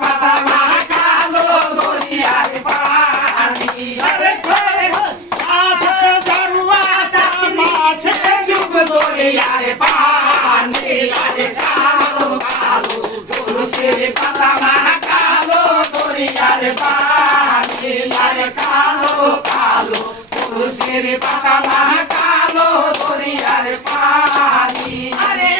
পাতা মাখালো দরিয়ার পানি আরে আছে জারুয়া মাছে যুগ দরিয়ার পানি আরে কালো কালো তুলসীর পাতা মাখালো দরিয়ার পানি আরে কালো কালো তুলসীর পাতা মাখালো দরিয়ার পানি আরে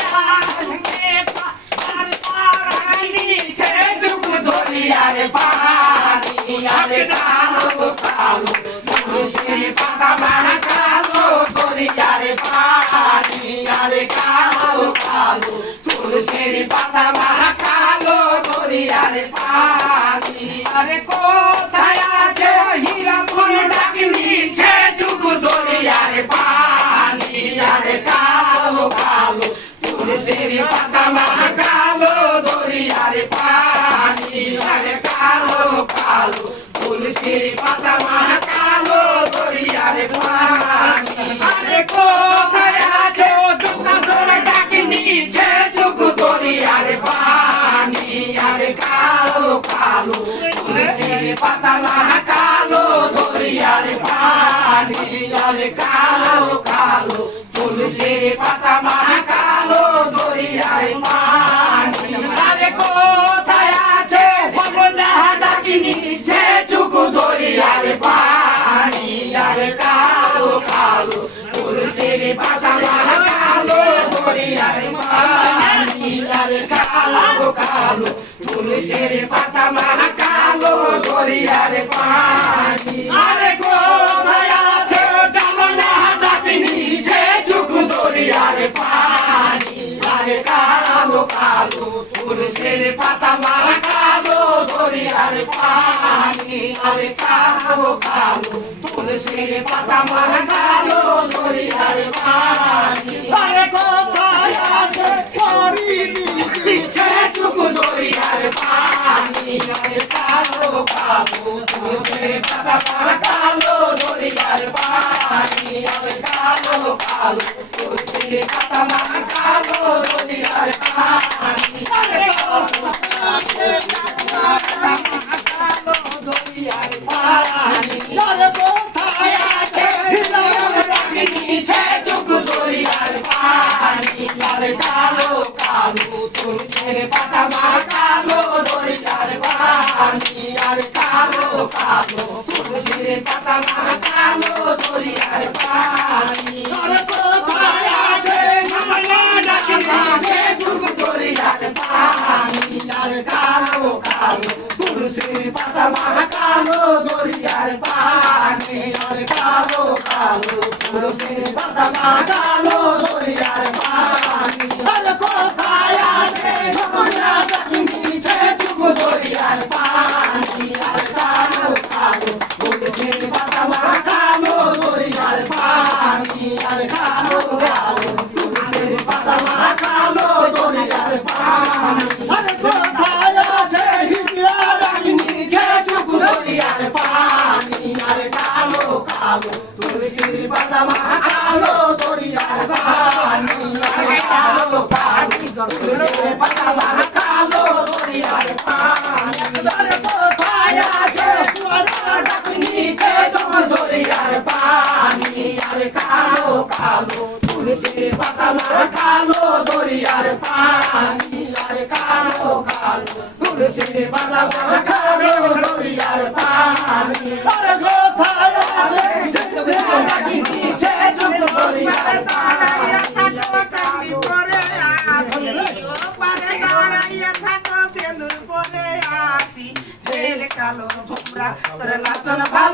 আরে পানি আরে কালো কালো তুলসীর পাতা মাখালো দরিয়ার পানি আরে কালো কালো তুলসীর পাতা মাখালো দরিয়ার পানি আরে কোথায় আছে হীরা মন ডাকি নিছে যুগ দরিয়ার পানি আরে কালো কালো তুলসীর পাতা মাখালো দরিয়ার পানি আরে কালো কালো তুলসীর পাতা মাখালো দরিয়ার পানি আরে কোথায় আছে ডুকা ধরে ডাকি নিছে যুগ দরিয়ার পানি আরে কালো কালো তুলসীর পাতা মাখালো দরিয়ার পানি আরে কালো কালো তুলসীর পাতা মাখালো দরিয়ার পানি আরে কোথায় আছে সর্বদা ডাকি নিছে যুগ দরিয়ার পানি আরে কালো কালো তুলসীর পাতা মাখালো দরিয়ার পানি আরে কালো কালো তুলসীর পাতা মাখালো দরিয়ার পানি আরে কোথায় আছে ডালনা ডাকি নিছে যুগ দরিয়ার পানি আরে কালো কালো তুলসীর পাতা মাখালো দরিয়ার পানি আরে কালো কালো তুলসীর পাতা মাখালো দরিয়ার পানি আরে কোথায় আছে করি নিছে যুগ দরিয়ার পানি আরে কালো কালো তুলসীর পাতা মাখালো দরিয়ার পানি আরে কালো কালো তুলসীর পাতা মাখালো দরিয়ার পানি আরে মাখালো দরিয়ার পানি আরে কোথায় আছে ডাকি নিছে যুগ দরিয়ার পানি আরে কালো কালো তুলসীর পাতা মাখালো দরিয়ার পানি আরে কালো কালো তুলসীর পাতা মাখালো দরিয়ার পানি আরে কোথায় আছে ডাকি নিছে যুগ দরিয়ার পানি আরে কালো কালো তুলসীর পাতা মাখালো দরিয়ার পানি আরে কালো কালো তুলসীর পাতা মাখালো দরিয়ার পানি আরে কোথায় আছে ডাকি নিছে যুগ দরিয়ার পানি আরে কালো কালো তুলসীর পাতা মাখালো দরিয়ার পানি আরে কালো কালো তুলসীর পাতা মাখালো দরিয়ার পানি আরে কোথায় আছে হিজলা ডাকি নিছে যুগ দরিয়ার পানি আরে কালো কালো তুলসীর পাতা মাখালো দরিয়ার পানি আরে কালো কালো তুলসীর পাতা মাখালো দরিয়ার পানি আরে কোথায় আছে সুরা ডাকি নিছে যুগ দরিয়ার পানি আরে কালো কালো তুলসীর পাতা মাখালো দরিয়ার পানি আরে কালো কালো তুলসীর পাতা মাখালো দরিয়ার পানি আরে কোথায় আছে ডাকি নিছে যুগ দরিয়ার পানি কালো তোমরা তোর নাচন ভালো